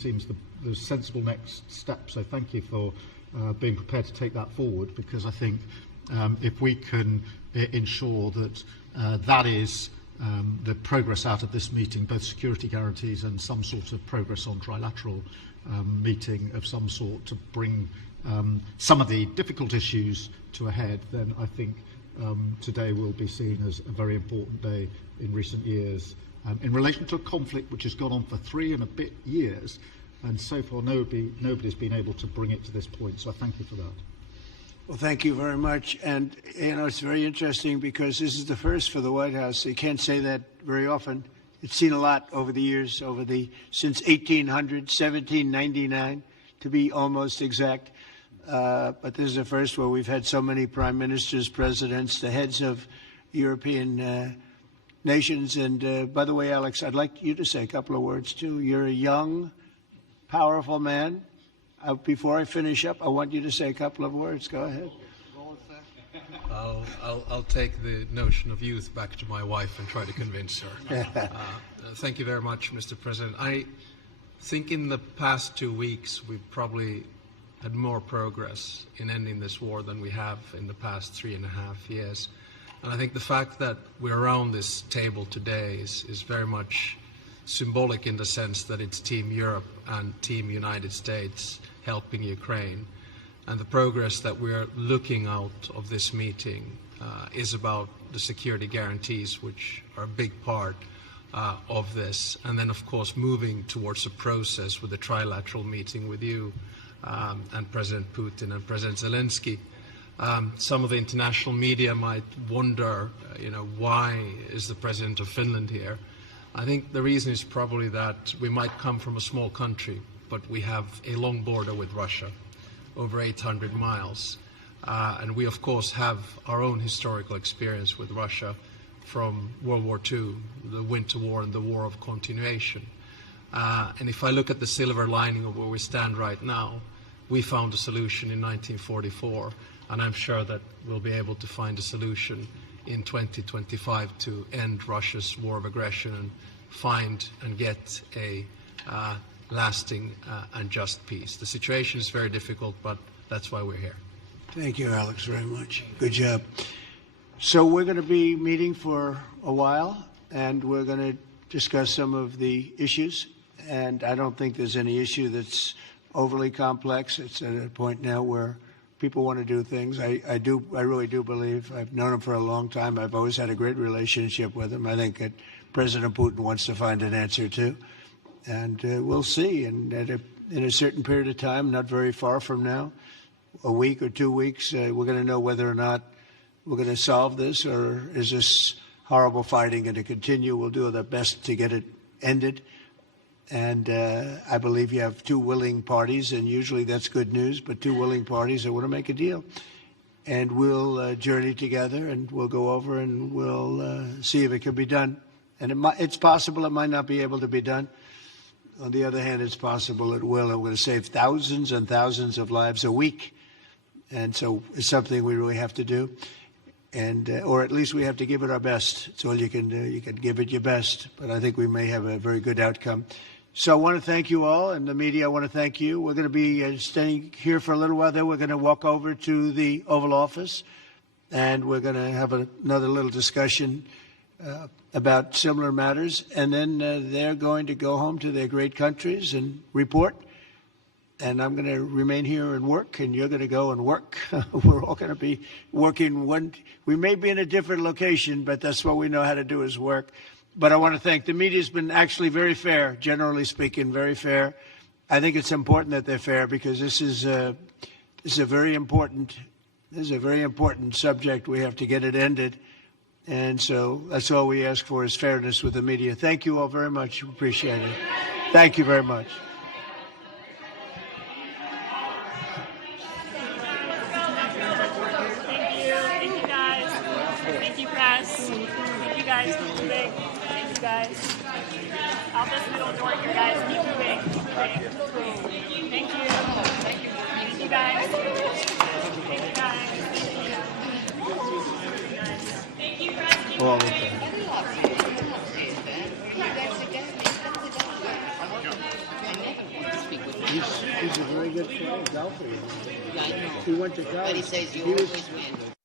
seems the sensible next step. So thank you for being prepared to take that forward, because I think if we can ensure that that is the progress out of this meeting, both security guarantees and some sort of progress on trilateral meeting of some sort to bring some of the difficult issues to a head, then I think today will be seen as a very important day in recent years in relation to a conflict which has gone on for 3 and a bit years, and so far nobody's been able to bring it to this point. So I thank you for that. Well, thank you very much. And, you know, it's very interesting because this is the first for the White House. You can't say that very often. It's seen a lot over the years, since 1800, 1799, to be almost exact. But this is the first where we've had so many prime ministers, presidents, the heads of European nations. And by the way, Alex, I'd like you to say a couple of words, too. You're a young, powerful man. Before I finish up, I want you to say a couple of words. Go ahead. I'll take the notion of youth back to my wife and try to convince her. Thank you very much, Mr. President. I think in the past 2 weeks we've probably had more progress in ending this war than we have in the past 3.5 years. And I think the fact that we're around this table today is very much symbolic in the sense that it's Team Europe and Team United States helping Ukraine. And the progress that we're looking out of this meeting is about the security guarantees, which are a big part of this. And then, of course, moving towards a process with a trilateral meeting with you and President Putin and President Zelensky. Some of the international media might wonder, why is the President of Finland here? I think the reason is probably that we might come from a small country, but we have a long border with Russia, over 800 miles. And we, of course, have our own historical experience with Russia from World War II, the Winter War and the War of Continuation. And if I look at the silver lining of where we stand right now, we found a solution in 1944, and I'm sure that we'll be able to find a solution in 2025 to end Russia's war of aggression and find and get a lasting and just peace. The situation is very difficult, but that's why we're here. Thank you, Alex, very much. Good job. So we're going to be meeting for a while, and we're going to discuss some of the issues. And I don't think there's any issue that's overly complex. It's at a point now where people want to do things. I really do believe. I've known him for a long time. I've always had a great relationship with him. I think that President Putin wants to find an answer too, and we'll see. And in a certain period of time, not very far from now, a week or 2 weeks, we're going to know whether or not we're going to solve this, or is this horrible fighting going to continue. We'll do our best to get it ended. And I believe you have 2 willing parties, and usually that's good news, but 2 willing parties that want to make a deal. And we'll journey together, and we'll go over and we'll see if it can be done. And it's possible it might not be able to be done. On the other hand, it's possible it will. And we're going to save thousands and thousands of lives a week. And so it's something we really have to do. And or at least we have to give it our best. It's all you can do. You can give it your best. But I think we may have a very good outcome. So I want to thank you all, and the media, I want to thank you. We're going to be staying here for a little while. Then we're going to walk over to the Oval Office, and we're going to have another little discussion about similar matters. And then they're going to go home to their great countries and report. And I'm going to remain here and work, and you're going to go and work. We're all going to be working. We may be in a different location, but that's what we know how to do is work. But I want to thank the media. Has been actually very fair, generally speaking, very fair. I think it's important that they're fair because this is a very important subject. We have to get it ended, and so that's all we ask for is fairness with the media. Thank you all very much. Appreciate it. Thank you very much. Thank you guys. Thank you, press. Thank you guys for moving. Thank you guys. Out this middle door here, guys. Keep moving. Thank you. Thank you. Thank you guys. Thank you guys. Thank you, press. Well, okay. He's a very good golfer. Yeah, I know. He went to But he college. says you He was- always win.